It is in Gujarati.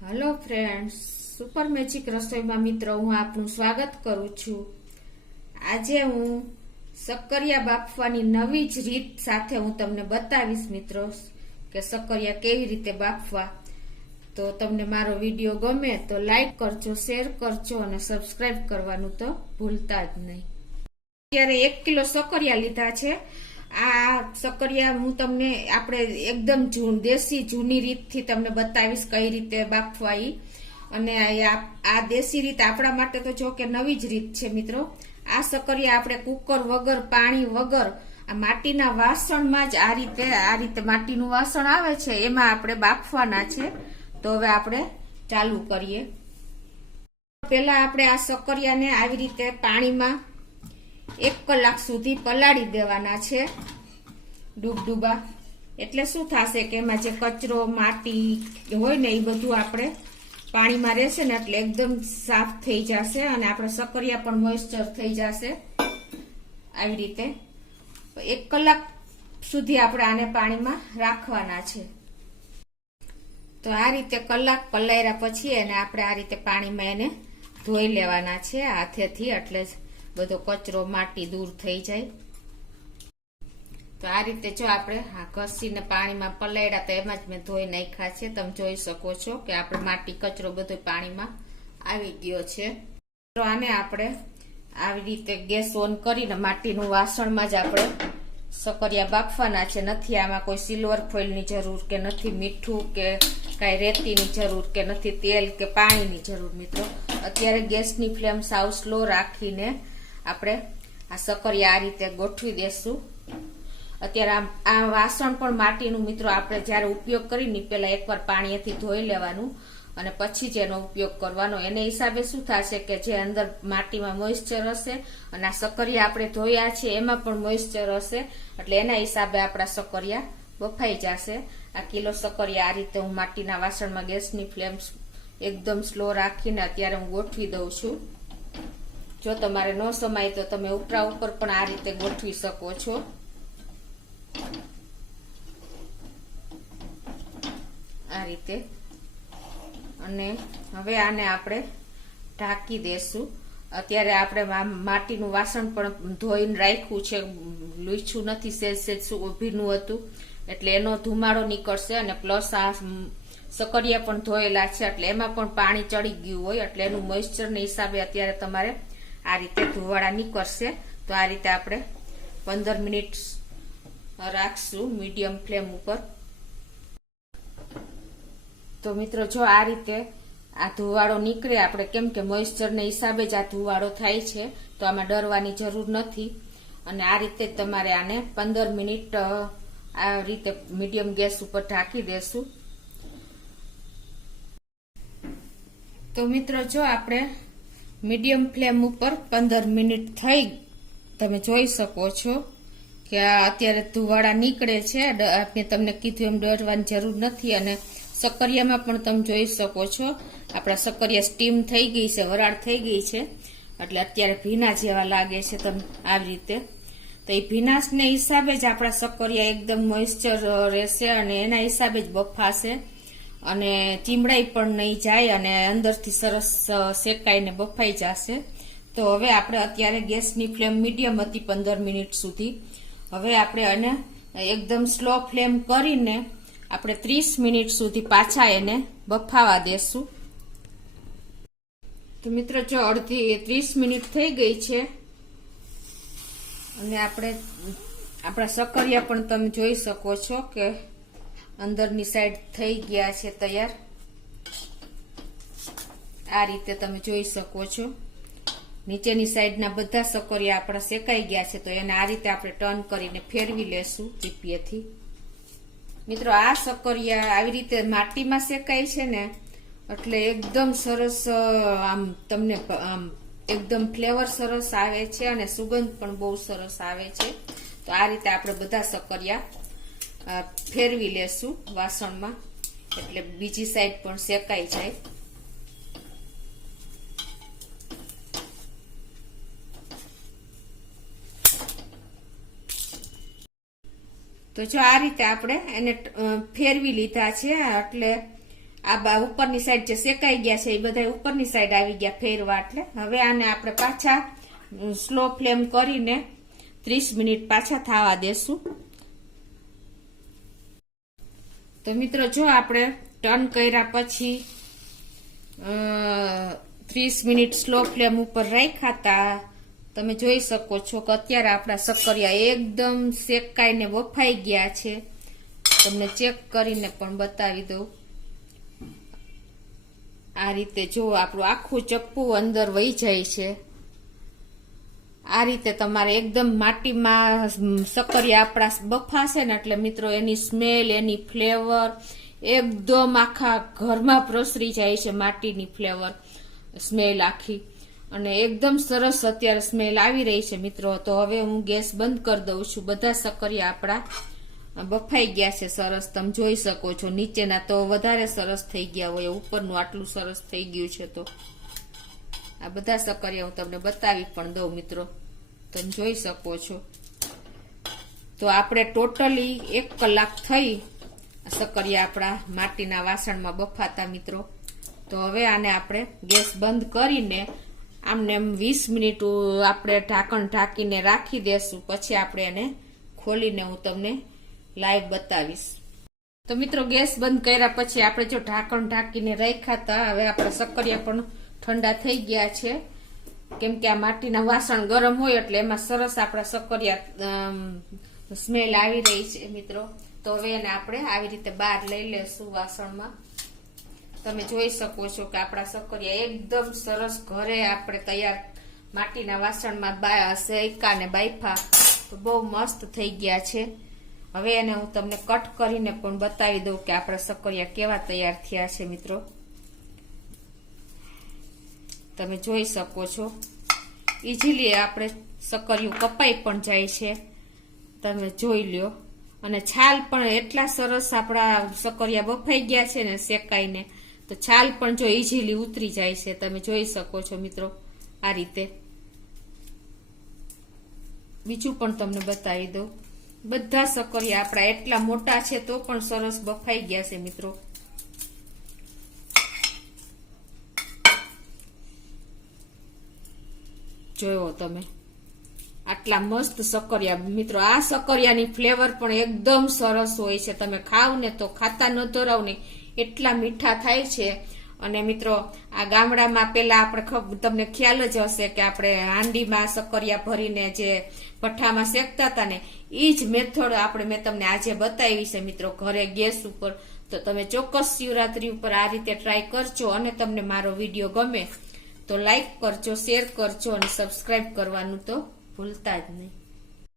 હેલો ફ્રેન્ડ્સ, સુપર મેજિક રસોઈમાં મિત્રો હું આપનું સ્વાગત કરું છું। આજે હું શક્કરિયા બાફવાની નવી જ રીત સાથે હું તમને બતાવીશ મિત્રો કે શક્કરિયા કેવી રીતે બાફવા। તો તમને મારો વિડીયો ગમે તો લાઈક કરજો, શેર કરજો અને સબસ્ક્રાઇબ કરવાનું તો ભૂલતા જ નહીં। અત્યારે 1 કિલો શક્કરિયા લીધા છે। આ શક્કરિયા હું તમને આપણે એકદમ દેશી જૂની રીતથી તમને બતાવીશ કઈ રીતે બાફવા ઈ। અને આ દેશી રીત આપણા માટે તો જો કે નવી જ રીત છે મિત્રો। આ શક્કરિયા આપણે કુકર વગર, પાણી વગર, આ માટીના વાસણમાં જ આ રીતે માટીનું વાસણ આવે છે એમાં આપણે બાફવાના છે। તો હવે આપણે ચાલુ કરીએ। પહેલા આપણે આ શક્કરિયાને આવી રીતે પાણીમાં 1 કલાક સુધી પલાળી દેવાના છે ડૂબડૂબા। એટલે શું થશે કે એમાં જે કચરો, માટી હોય ને એ બધું આપણે પાણીમાં રહેશે ને એટલે એકદમ સાફ થઈ જશે અને આપણે શક્કરિયા પણ મોઇસ્ચર થઈ જશે। આવી રીતે 1 કલાક સુધી આપણે આને પાણીમાં રાખવાના છે। તો આ રીતે કલાક પલાળ્યા પછી એને આપણે આ રીતે પાણીમાં એને ધોઈ લેવાના છે હાથેથી, એટલે જ બધો કચરો, માટી દૂર થઈ જાય। તો આ રીતે જો આપણે ઘસીને પાણીમાં પલાળ્યા તો એમાં જ મેં ધોઈ નાખ્યા છે। તમે જોઈ શકો છો કે આપણે માટી, કચરો બધો પાણીમાં આવી ગયો છે। તો આને આપણે આવી રીતે ગેસ ઓન કરીને માટીનું વાસણમાં જ આપણે શક્કરિયા બાફવાના છે। નથી આમાં કોઈ સિલ્વર ફોઇલની જરૂર કે નથી મીઠું કે કાંઈ રેતીની જરૂર કે નથી તેલ કે પાણીની જરૂર મિત્રો। અત્યારે ગેસની ફ્લેમ સાવ સ્લો રાખીને આપણે આ શક્કરિયા આ રીતે ગોઠવી દેશું। અત્યારે આ વાસણ પણ માટીનું મિત્રો આપણે જ્યારે ઉપયોગ કરીને પહેલા એકવાર પાણીથી ધોઈ લેવાનું અને પછી જ એનો ઉપયોગ કરવાનો। એને હિસાબે શું થશે કે જે અંદર માટીમાં મોઇસ્ચર હશે અને આ શક્કરિયા આપણે ધોયા છે એમાં પણ મોઇસ્ચર હશે, એટલે એના હિસાબે આપણા શક્કરિયા બફાઈ જશે। આ કિલો શક્કરિયા આ રીતે હું માટીના વાસણમાં ગેસની ફ્લેમ એકદમ સ્લો રાખીને અત્યારે હું ગોઠવી દઉં છું। જો તમારે ન સમાય તો તમે ઉપરા ઉપર પણ આ રીતે ગોઠવી શકો છો। આ રીતે અને હવે આને આપણે ઢાંકી દેશું। અત્યારે આપણે માટીનું વાસણ પણ ધોઈને રાખ્યું છે, લૂછું નથી, સેજ ભીનું હતું એટલે એનો ધુમાડો નીકળશે અને પ્લસ આ શક્કરિયા પણ ધોયેલા છે એટલે એમાં પણ પાણી ચડી ગયું હોય એટલે એનું મોઇસ્ચરના હિસાબે અત્યારે તમારે આ રીતે ધોવાળા નીકળશે। તો આ રીતે આપણે 15 મિનિટ રાખશું મીડિયમ ફ્લેમ ઉપર। તો મિત્રો જો આ રીતે આ ધોવાળો નીકળે આપણે, કેમ કે મોઇસ્ચરના હિસાબે જ આ ધોવાળો થાય છે તો આમાં ડરવાની જરૂર નથી। અને આ રીતે તમારે આને 15 મિનિટ આ રીતે મીડિયમ ગેસ ઉપર ઢાંકી દેશું। તો મિત્રો જો આપણે મીડિયમ ફ્લેમ ઉપર 15 મિનિટ થઈ, તમે જોઈ શકો છો કે આ અત્યારે ધુવાળા નીકળે છે। આપણે તમને કીધું એમ ડરવાની જરૂર નથી। અને શક્કરિયામાં પણ તમે જોઈ શકો છો આપણા શક્કરિયા સ્ટીમ થઈ ગઈ છે, વરાળ થઈ ગઈ છે એટલે અત્યારે ભીના જેવા લાગે છે તમે આવી રીતે। તો એ ભીનાશને હિસાબે જ આપણા શક્કરિયા એકદમ મોઇસ્ચર રહેશે અને એના હિસાબે જ બફાશે અને ચીમડાઈ પણ નહીં જાય અને અંદરથી સરસ શેકાઈને બફાઈ જશે। તો હવે આપણે અત્યારે ગેસની ફ્લેમ મીડિયમ હતી 15 મિનિટ સુધી। હવે આપણે એને એકદમ સ્લો ફ્લેમ કરીને આપણે 30 મિનિટ સુધી પાછા એને બફાવા દેશું। તો મિત્રો જો 30 મિનિટ થઈ ગઈ છે અને આપણે આપણા શક્કરિયા પણ તમે જોઈ શકો છો કે અંદરની સાઈડ થઈ ગયા છે તૈયાર। આ રીતે તમે જોઈ શકો છો નીચેની સાઈડના બધા શક્કરિયા આપણા શેકાઈ ગયા છે। તો એને આ રીતે આપણે ટર્ન કરીને ફેરવી લેશું ચીપીએથી। મિત્રો આ શક્કરિયા આવી રીતે માટીમાં શેકાય છે ને એટલે એકદમ સરસ, આમ તમને એકદમ ફ્લેવર સરસ આવે છે અને સુગંધ પણ બહુ સરસ આવે છે। તો આ રીતે આપણે બધા શક્કરિયા ફેરવી લેશું વાસણમાં એટલે બીજી સાઈડ પણ શેકાઈ જાય। તો જો આ રીતે આપણે એને ફેરવી લીધા છે એટલે આ ઉપરની સાઈડ જે શેકાઈ ગયા છે એ બધા ઉપરની સાઈડ આવી ગયા ફેરવા. એટલે હવે આને આપણે પાછા સ્લો ફ્લેમ કરીને 30 મિનિટ પાછા થવા દેશું. તો મિત્રો જો આપણે ટર્ન કર્યા પછી 30 મિનિટ સ્લો ફ્લેમ ઉપર રાખ્યા હતા. તમે જોઈ શકો છો કે અત્યારે આપણા સક્કરિયા એકદમ શેકાઈને બફાઈ ગયા છે. તમને ચેક કરીને પણ બતાવી દઉં. આ રીતે જો આપણું આખું ચપ્પુ અંદર વહી જાય છે. આ રીતે તમારે એકદમ માટીમાં સક્કરિયા આપણા બફાશે ને એટલે મિત્રો એની સ્મેલ, એની ફ્લેવર એકદમ આખા ઘરમાં પ્રસરી જાય છે. માટીની ફ્લેવર, સ્મેલ આખી, અને એકદમ સરસ અત્યારે સ્મેલ આવી રહી છે મિત્રો. તો હવે હું ગેસ બંધ કરી દઉં છું. બધા સક્કરિયા આપણા બફાઈ ગયા છે સરસ. તમે જોઈ શકો છો નીચેના તો વધારે સરસ થઈ ગયા હોય, ઉપરનું આટલું સરસ થઈ ગયું છે. તો આ બધા સક્કરિયા હું તમને બતાવી પણ દઉં મિત્રો, તમે જોઈ શકો છો. તો આપણે ટોટલી 1 કલાક થઈ સક્કરિયા આપણા માટીના વાસણમાં બફાતા મિત્રો. તો હવે આને આપણે ગેસ બંધ કરીને આમને 20 મિનિટ આપણે ઢાંકણ ઢાંકીને રાખી દેશું. પછી આપણે એને ખોલીને હું તમને લાઈવ બતાવીશ. તો મિત્રો ગેસ બંધ કર્યા પછી આપણે જો ઢાંકણ ઢાંકીને રાખ્યા હતા, હવે આપણા સક્કરિયા પણ ઠંડા થઈ ગયા છે. કેમ કે આ માટીના વાસણ ગરમ હોય એટલે એમાં સરસ આપણા સક્કરિયા સ્મેલ આવી રહી છે મિત્રો. તો હવે એને આપણે આવી રીતે બહાર લઈ લેશું વાસણમાં. તમે જોઈ શકો છો કે આપણા સક્કરિયા એકદમ સરસ ઘરે આપણે તૈયાર માટીના વાસણમાં શેકા ને બાફા તો બહુ મસ્ત થઈ ગયા છે. હવે એને હું તમને કટ કરીને પણ બતાવી દઉં કે આપણા સક્કરિયા કેવા તૈયાર થયા છે મિત્રો. તમે જોઈ શકો છો ઈઝીલી આપણે સક્કરિયું કપાઈ પણ જાય છે. તમે જોઈ લ્યો. અને છાલ પણ એટલા સરસ આપણા સક્કરિયા બફાઈ ગયા છે ને શેકાઈને, તો છાલ પણ જો ઈઝીલી ઉતરી જાય છે. તમે જોઈ શકો છો મિત્રો આ રીતે. બીજું પણ તમને બતાવી દઉં. બધા સક્કરિયા આપણા એટલા મોટા છે તો પણ સરસ બફાઈ ગયા છે મિત્રો. જોયો તમે આટલા મસ્ત સક્કરિયા મિત્રો. આ સક્કરિયાની ફ્લેવર પણ એકદમ સરસ હોય છે. તમે ખાવ ને તો ખાતા ન ધરાવ ને એટલા મીઠા થાય છે. અને મિત્રો આ ગામડામાં પેલા આપણે તમને ખ્યાલ જ હશે કે આપણે હાંડીમાં સક્કરિયા ભરીને જે ભઠ્ઠામાં શેકતા હતા ને, એ જ મેથડ આપણે મેં તમને આજે બતાવી છે મિત્રો ઘરે ગેસ ઉપર. તો તમે ચોક્કસ શિવરાત્રી ઉપર આ રીતે ટ્રાય કરજો. અને તમને મારો વિડીયો ગમે તો લાઈક કરજો, શેર કરજો અને સબસ્ક્રાઈબ કરવાનું તો ભૂલતા જ નહીં.